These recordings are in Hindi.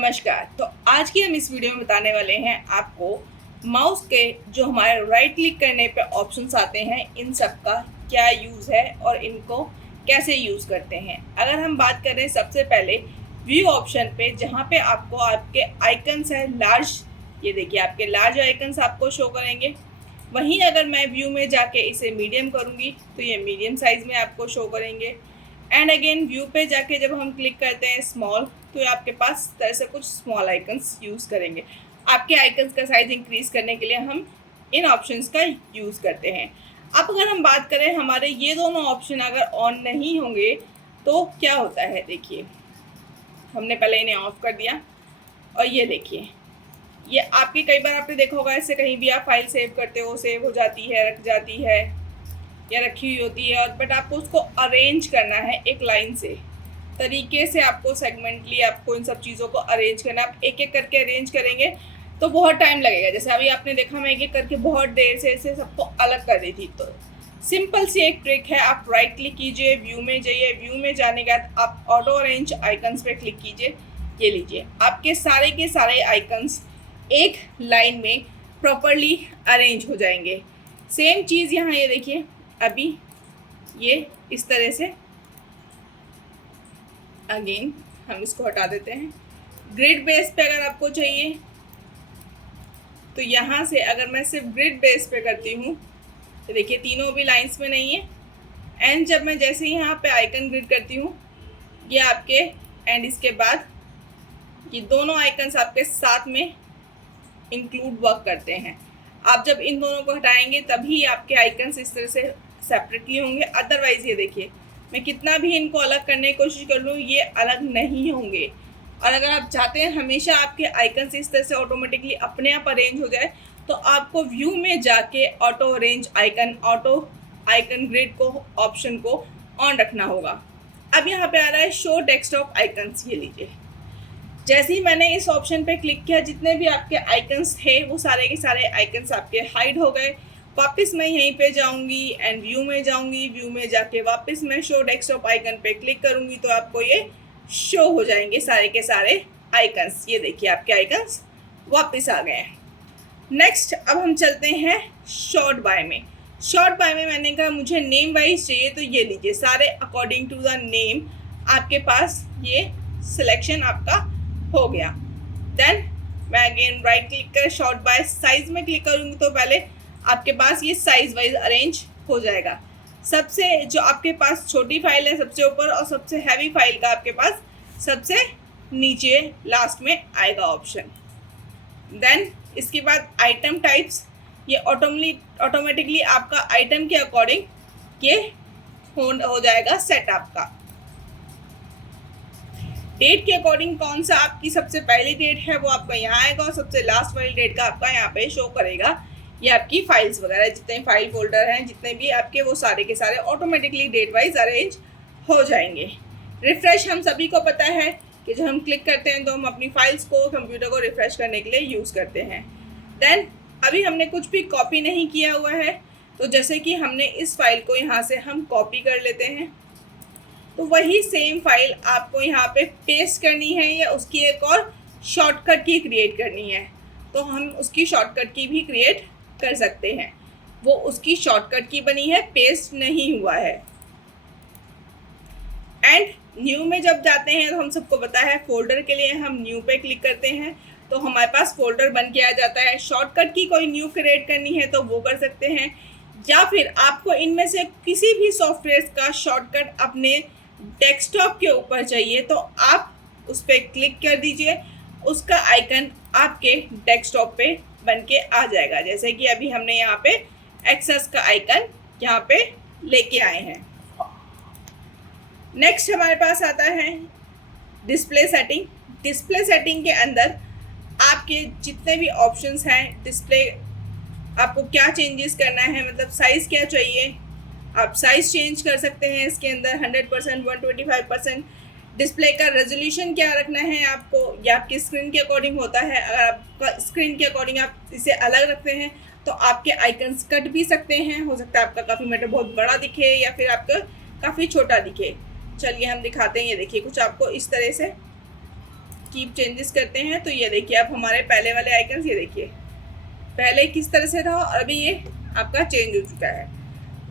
नमस्कार। तो आज की हम इस वीडियो में बताने वाले हैं आपको माउस के जो हमारे राइट क्लिक करने पे ऑप्शंस आते हैं, इन सब का क्या यूज़ है और इनको कैसे यूज़ करते हैं। अगर हम बात करें सबसे पहले व्यू ऑप्शन पे, जहाँ पे आपको आपके आइकन्स है लार्ज, ये देखिए आपके लार्ज आइकन्स आपको शो करेंगे। वहीं अगर मैं व्यू में जाके इसे मीडियम करूँगी तो ये मीडियम साइज़ में आपको शो करेंगे। एंड अगेन व्यू पे जाके जब हम क्लिक करते हैं स्मॉल, तो आपके पास तरह से कुछ स्मॉल आइकन्स यूज़ करेंगे। आपके आइकन्स का साइज़ इंक्रीज़ करने के लिए हम इन ऑप्शंस का यूज़ करते हैं। अब अगर हम बात करें हमारे ये दोनों ऑप्शन अगर ऑन नहीं होंगे तो क्या होता है, देखिए हमने पहले इन्हें ऑफ कर दिया और ये देखिए ये आपकी, कई बार आपने देखा होगा ऐसे कहीं भी आप फाइल सेव करते हो, सेव हो जाती है, रख जाती है या रखी हुई होती है, और बट आपको उसको अरेंज करना है एक लाइन से तरीके से, आपको सेगमेंटली आपको इन सब चीज़ों को अरेंज करना है। आप एक एक करके अरेंज करेंगे तो बहुत टाइम लगेगा। जैसे अभी आपने देखा मैं एक एक करके बहुत देर से इसे सबको अलग कर रही थी। तो सिंपल सी एक ट्रिक है, आप राइट क्लिक कीजिए, व्यू में जाइए, व्यू में जाने के बाद आप ऑटो अरेंज आइकन्स पे क्लिक कीजिए। ये लीजिए आपके सारे के सारे आइकन्स एक लाइन में प्रॉपरली अरेंज हो जाएंगे। सेम चीज़ यहाँ ये देखिए, अभी ये इस तरह से, अगेन हम इसको हटा देते हैं। ग्रिड बेस पे अगर आपको चाहिए तो यहाँ से अगर मैं सिर्फ ग्रिड बेस पे करती हूँ तो देखिए तीनों भी लाइंस में नहीं है। एंड जब मैं जैसे ही यहाँ पे आइकन ग्रिड करती हूँ, ये आपके एंड इसके बाद ये दोनों आइकन्स आपके साथ में इंक्लूड वर्क करते हैं। आप जब इन दोनों को हटाएंगे तभी आपके आइकन्स इस तरह से सेपरेटली होंगे, अदरवाइज ये देखिए मैं कितना भी इनको अलग करने की कोशिश कर लूँ ये अलग नहीं होंगे। और अगर आप चाहते हैं हमेशा आपके आइकन्स इस तरह से ऑटोमेटिकली अपने आप अरेंज हो जाए तो आपको व्यू में जाके auto arrange icon, auto icon grid को ऑप्शन को ऑन रखना होगा। अब यहाँ पे आ रहा है शो डेस्कटॉप आइकन्स। ये लीजिए जैसे ही मैंने इस ऑप्शन पे क्लिक किया, जितने भी आपके आइकन्स थे वो सारे के सारे आइकन्स आपके हाइड हो गए। वापस मैं यहीं पे जाऊंगी एंड व्यू में जाऊंगी, व्यू में जाके वापस मैं शो डेस्कटॉप आइकन पे क्लिक करूंगी तो आपको ये शो हो जाएंगे सारे के सारे आइकन्स। ये देखिए आपके आइकन्स वापस आ गए हैं। नेक्स्ट अब हम चलते हैं शॉर्ट बाय में। शॉर्ट बाय में मैंने कहा मुझे नेम वाइज चाहिए, तो ये लीजिए सारे अकॉर्डिंग टू द नेम आपके पास ये सिलेक्शन आपका हो गया। देन मैं अगेन राइट क्लिक कर शॉर्ट बाय साइज में क्लिक करूँगी तो पहले आपके पास ये साइज वाइज अरेंज हो जाएगा। सबसे जो आपके पास छोटी फाइल है सबसे ऊपर, और सबसे हैवी फाइल का आपके पास सबसे नीचे लास्ट में आएगा ऑप्शन। देन इसके बाद आइटम टाइप्स, ये ऑटोमेटिकली आपका आइटम के अकॉर्डिंग ये हो जाएगा सेट आपका। डेट के अकॉर्डिंग कौन सा आपकी सबसे पहली डेट है वो आपका यहाँ आएगा, और सबसे लास्ट वाली डेट का आपका यहाँ पे शो करेगा। ये आपकी फाइल्स वगैरह जितने फाइल फोल्डर हैं जितने भी आपके, वो सारे के सारे ऑटोमेटिकली डेट वाइज अरेंज हो जाएंगे। रिफ्रेश हम सभी को पता है कि जब हम क्लिक करते हैं तो हम अपनी फाइल्स को, कंप्यूटर को रिफ्रेश करने के लिए यूज़ करते हैं। देन अभी हमने कुछ भी कॉपी नहीं किया हुआ है, तो जैसे कि हमने इस फाइल को यहाँ से हम कॉपी कर लेते हैं, तो वही सेम फाइल आपको यहाँ पे पेस्ट करनी है या उसकी एक और शॉर्टकट की क्रिएट करनी है, तो हम उसकी शॉर्टकट की भी क्रिएट कर सकते हैं। वो उसकी शॉर्टकट की बनी है, पेस्ट नहीं हुआ है। एंड न्यू में जब जाते हैं तो हम सबको पता है फोल्डर के लिए हम न्यू पे क्लिक करते हैं तो हमारे पास फोल्डर बन के आ जाता है। शॉर्टकट की कोई न्यू क्रिएट करनी है तो वो कर सकते हैं, या फिर आपको इनमें से किसी भी सॉफ्टवेयर का शॉर्टकट अपने डेस्कटॉप के ऊपर चाहिए तो आप उस पर क्लिक कर दीजिए, उसका आइकन आपके डेस्कटॉप पे बन के आ जाएगा। जैसे कि अभी हमने यहाँ पे एक्सेस का आइकन यहाँ पे लेके आए हैं। नेक्स्ट हमारे पास आता है डिस्प्ले सेटिंग। डिस्प्ले सेटिंग के अंदर आपके जितने भी ऑप्शंस हैं, डिस्प्ले आपको क्या चेंजेस करना है, मतलब साइज़ क्या चाहिए, आप साइज़ चेंज कर सकते हैं इसके अंदर 100%, 125%। डिस्प्ले का रेजोल्यूशन क्या रखना है आपको, या आपकी स्क्रीन के अकॉर्डिंग होता है। अगर आपका स्क्रीन के अकॉर्डिंग आप इसे अलग रखते हैं तो आपके आइकन्स कट भी सकते हैं। हो सकता है आपका काफ़ी मैटर बहुत बड़ा दिखे या फिर आपका काफ़ी छोटा दिखे। चलिए हम दिखाते हैं। ये देखिए कुछ आपको इस तरह से कीप चेंजेस करते हैं तो ये देखिए अब हमारे पहले वाले आइकन्स, ये देखिए पहले किस तरह से था और अभी ये आपका चेंज हो चुका है।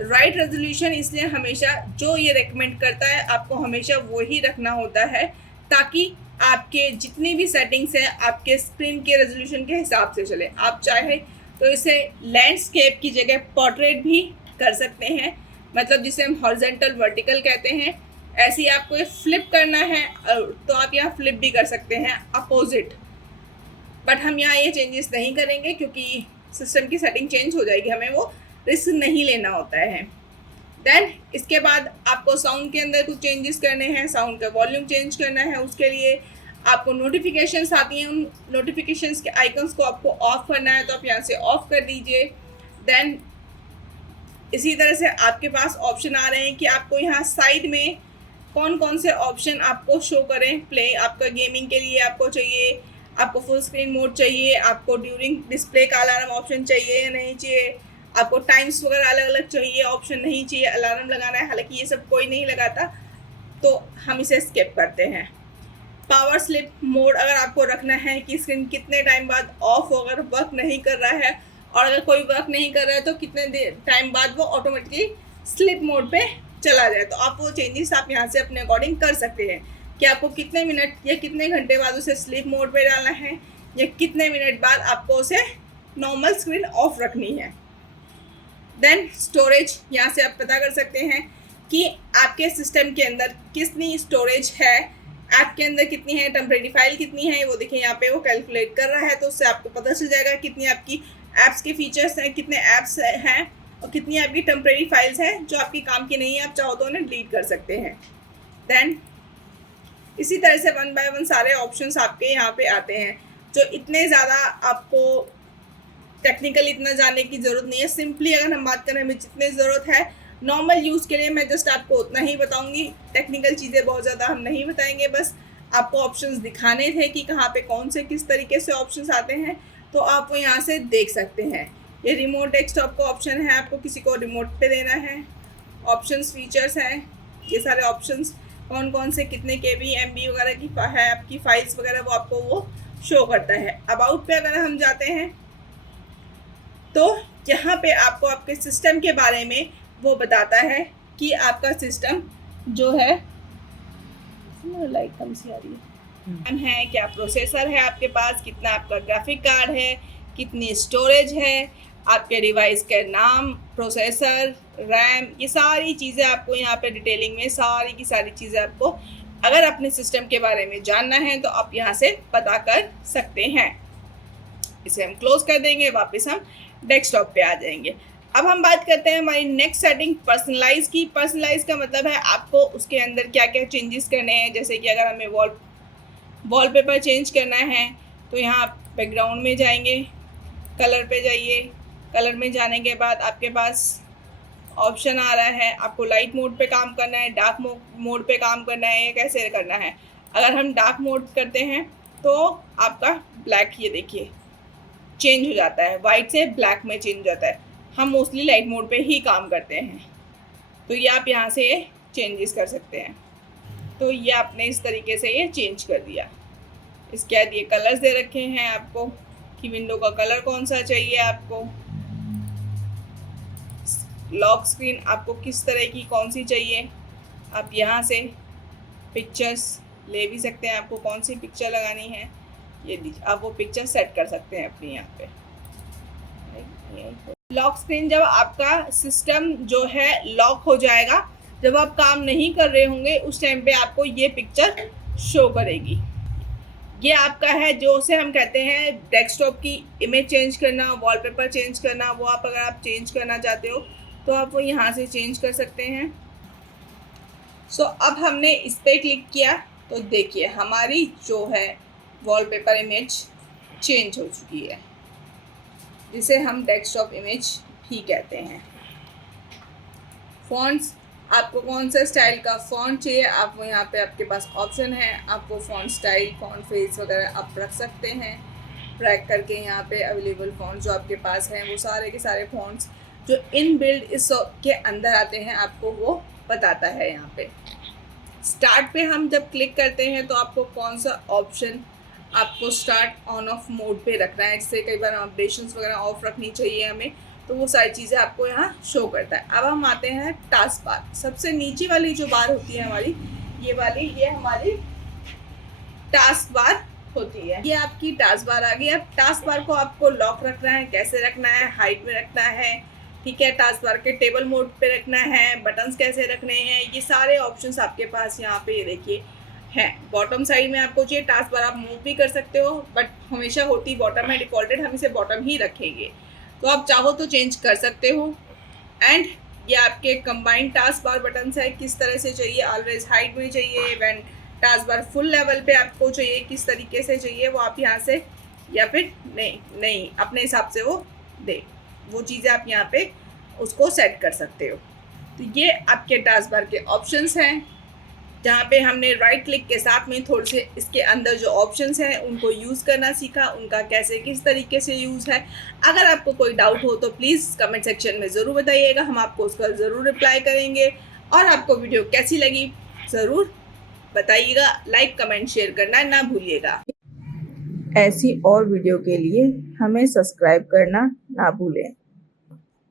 राइट रेजोल्यूशन इसलिए हमेशा जो ये रेकमेंड करता है आपको हमेशा वही रखना होता है, ताकि आपके जितनी भी सेटिंग्स हैं आपके स्क्रीन के रेजोल्यूशन के हिसाब से चले। आप चाहे तो इसे लैंडस्केप की जगह पोर्ट्रेट भी कर सकते हैं, मतलब जिसे हम हॉरिजॉन्टल वर्टिकल कहते हैं। ऐसे ही आपको ये फ्लिप करना है तो आप यहाँ फ्लिप भी कर सकते हैं अपोजिट, बट हम यहाँ ये चेंजेस नहीं करेंगे क्योंकि सिस्टम की सेटिंग चेंज हो जाएगी, हमें वो रिस्क नहीं लेना होता है। देन इसके बाद आपको साउंड के अंदर कुछ चेंजेस करने हैं, साउंड का वॉल्यूम चेंज करना है। उसके लिए आपको नोटिफिकेशंस आती हैं, उन नोटिफिकेशंस के आइकन्स को आपको ऑफ करना है तो आप यहाँ से ऑफ कर दीजिए। देन इसी तरह से आपके पास ऑप्शन आ रहे हैं कि आपको यहाँ साइड में कौन कौन से ऑप्शन आपको शो करें। प्ले आपका गेमिंग के लिए आपको चाहिए, आपको फुल स्क्रीन मोड चाहिए, आपको ड्यूरिंग डिस्प्ले का अलार्म ऑप्शन चाहिए या नहीं चाहिए, आपको टाइम्स वगैरह अलग अलग चाहिए, ऑप्शन नहीं चाहिए, अलार्म लगाना है, हालांकि ये सब कोई नहीं लगाता तो हम इसे स्किप करते हैं। पावर स्लिप मोड अगर आपको रखना है कि स्क्रीन कितने टाइम बाद ऑफ हो, अगर वर्क नहीं कर रहा है और अगर कोई वर्क नहीं कर रहा है तो कितने टाइम बाद वो ऑटोमेटिकली स्लिप मोड पे चला जाए, तो आप वो चेंजेस आप यहाँ से अपने अकॉर्डिंग कर सकते हैं कि आपको कितने मिनट या कितने घंटे बाद उसे स्लिप मोड पे डालना है या कितने मिनट बाद आपको उसे नॉर्मल स्क्रीन ऑफ रखनी है। देन स्टोरेज यहाँ से आप पता कर सकते हैं कि आपके सिस्टम के अंदर कितनी स्टोरेज है, ऐप के अंदर कितनी है, टेम्परेरी फाइल कितनी है, वो देखिए यहाँ पे वो कैलकुलेट कर रहा है, तो उससे आपको पता चल जाएगा कितनी आपकी ऐप्स के फीचर्स हैं, कितने ऐप्स हैं और कितनी आपकी टेम्परेरी फाइल्स हैं जो आपकी काम की नहीं है, आप चाहो तो उन्हें डिलीट कर सकते हैं। देन इसी तरह से वन बाय वन सारे ऑप्शंस आपके यहाँ पे आते हैं, जो इतने ज़्यादा आपको टेक्निकल इतना जानने की ज़रूरत नहीं है। सिंपली अगर हम बात करें हमें जितनी ज़रूरत है नॉर्मल यूज़ के लिए, मैं जस्ट आपको उतना ही बताऊंगी, टेक्निकल चीज़ें बहुत ज़्यादा हम नहीं बताएंगे, बस आपको ऑप्शंस दिखाने थे कि कहाँ पे कौन से किस तरीके से ऑप्शंस आते हैं, तो आप वो यहाँ से देख सकते हैं। ये रिमोट डेस्कटॉप का ऑप्शन है, आपको किसी को रिमोट पे देना है। ऑप्शंस फीचर्स हैं, ये सारे ऑप्शंस कौन कौन से कितने KB MB वगैरह की है आपकी फाइल्स वगैरह वो आपको वो शो करता है। अबाउट पे अगर हम जाते हैं तो यहाँ पे आपको आपके सिस्टम के बारे में वो बताता है कि आपका सिस्टम जो है लाइट कम सी आ रही है क्या प्रोसेसर है आपके पास, कितना आपका ग्राफिक कार्ड है, कितनी स्टोरेज है, आपके डिवाइस के नाम, प्रोसेसर, रैम, ये सारी चीज़ें आपको यहाँ पे डिटेलिंग में सारी की सारी चीज़ें आपको अगर अपने सिस्टम के बारे में जानना है तो आप यहाँ से पता कर सकते हैं। इसे हम क्लोज कर देंगे, वापस हम डेस्कटॉप पे आ जाएंगे। अब हम बात करते हैं हमारी नेक्स्ट सेटिंग पर्सनलाइज की। पर्सनलाइज का मतलब है आपको उसके अंदर क्या क्या चेंजेस करने हैं, जैसे कि अगर हमें वॉलपेपर चेंज करना है तो यहाँ बैकग्राउंड में जाएंगे, कलर पे जाइए, कलर में जाने के बाद आपके पास ऑप्शन आ रहा है आपको लाइट मोड पे काम करना है, डार्क मोड पे काम करना है या कैसे करना है। अगर हम डार्क मोड करते हैं तो आपका ब्लैक, ये देखिए चेंज हो जाता है, वाइट से ब्लैक में चेंज हो जाता है। हम मोस्टली लाइट मोड पे ही काम करते हैं, तो ये आप यहाँ से ये चेंजेस कर सकते हैं। तो ये आपने इस तरीके से ये चेंज कर दिया। इसके बाद ये कलर्स दे रखे हैं आपको कि विंडो का कलर कौन सा चाहिए आपको, लॉक स्क्रीन आपको किस तरह की कौन सी चाहिए। आप यहाँ से पिक्चर्स ले भी सकते हैं, आपको कौन सी पिक्चर लगानी है ये दीजिए, आप वो पिक्चर सेट कर सकते हैं अपने यहाँ पे। लॉक स्क्रीन जब आपका सिस्टम जो है लॉक हो जाएगा, जब आप काम नहीं कर रहे होंगे उस टाइम पे आपको ये पिक्चर शो करेगी। ये आपका है जो उसे हम कहते हैं डेस्कटॉप की इमेज चेंज करना, वॉलपेपर चेंज करना, वो आप अगर आप चेंज करना चाहते हो तो आप वो यहाँ से चेंज कर सकते हैं। सो अब हमने इस पर क्लिक किया तो देखिए हमारी जो है वॉलपेपर इमेज चेंज हो चुकी है, जिसे हम डेस्कटॉप इमेज भी कहते हैं। फ़ॉन्ट्स, आपको कौन सा स्टाइल का फ़ॉन्ट चाहिए, आप वो यहाँ पे आपके पास ऑप्शन है, आप वो फ़ॉन्ट स्टाइल, फ़ॉन्ट फेस वगैरह आप रख सकते हैं। ट्रैक करके यहाँ पे अवेलेबल फ़ॉन्ट जो आपके पास हैं वो सारे के सारे फ़ॉन्ट्स जो इन बिल्ड इस के अंदर आते हैं आपको वो बताता है यहाँ पे। स्टार्ट पे हम जब क्लिक करते हैं तो आपको कौन सा ऑप्शन आपको स्टार्ट ऑन ऑफ मोड पे रखना है, जैसे कई बार अपडेशंस वगैरह ऑफ रखनी चाहिए हमें, तो वो सारी चीज़ें आपको यहाँ शो करता है। अब हम आते हैं टास्क बार। सबसे नीचे वाली जो बार होती है हमारी, ये हमारी टास्क बार होती है। ये आपकी टास्क बार आ गई। अब टास्क बार को आपको लॉक रखना है, कैसे रखना है, हाइट में रखना है, ठीक है, टास्क बार के टेबल मोड पे रखना है, बटन्स कैसे रखने हैं, ये सारे ऑप्शंस आपके पास यहाँ पे ये देखिए है। बॉटम साइड में आपको चाहिए टास्क बार, आप मूव भी कर सकते हो, बट हमेशा होती बॉटम है, डिफॉल्टेड हम इसे बॉटम ही रखेंगे। तो आप चाहो तो चेंज कर सकते हो। एंड ये आपके कंबाइंड टास्क बार बटन्स है, किस तरह से चाहिए, ऑलवेज हाइट में चाहिए, when task bar full level पे आपको चाहिए, किस तरीके से चाहिए वो आप यहाँ से, या फिर नहीं अपने हिसाब से वो चीज़ें आप यहाँ पे उसको सेट कर सकते हो। तो ये आपके टास्क बार के ऑप्शंस हैं, जहाँ पे हमने राइट क्लिक के साथ में थोड़े से इसके अंदर जो ऑप्शंस हैं उनको यूज़ करना सीखा, उनका कैसे किस तरीके से यूज़ है। अगर आपको कोई डाउट हो तो प्लीज़ कमेंट सेक्शन में ज़रूर बताइएगा, हम आपको उसका ज़रूर रिप्लाई करेंगे। और आपको वीडियो कैसी लगी ज़रूर बताइएगा, लाइक कमेंट शेयर करना ना भूलिएगा। ऐसी और वीडियो के लिए हमें सब्सक्राइब करना ना भूलें।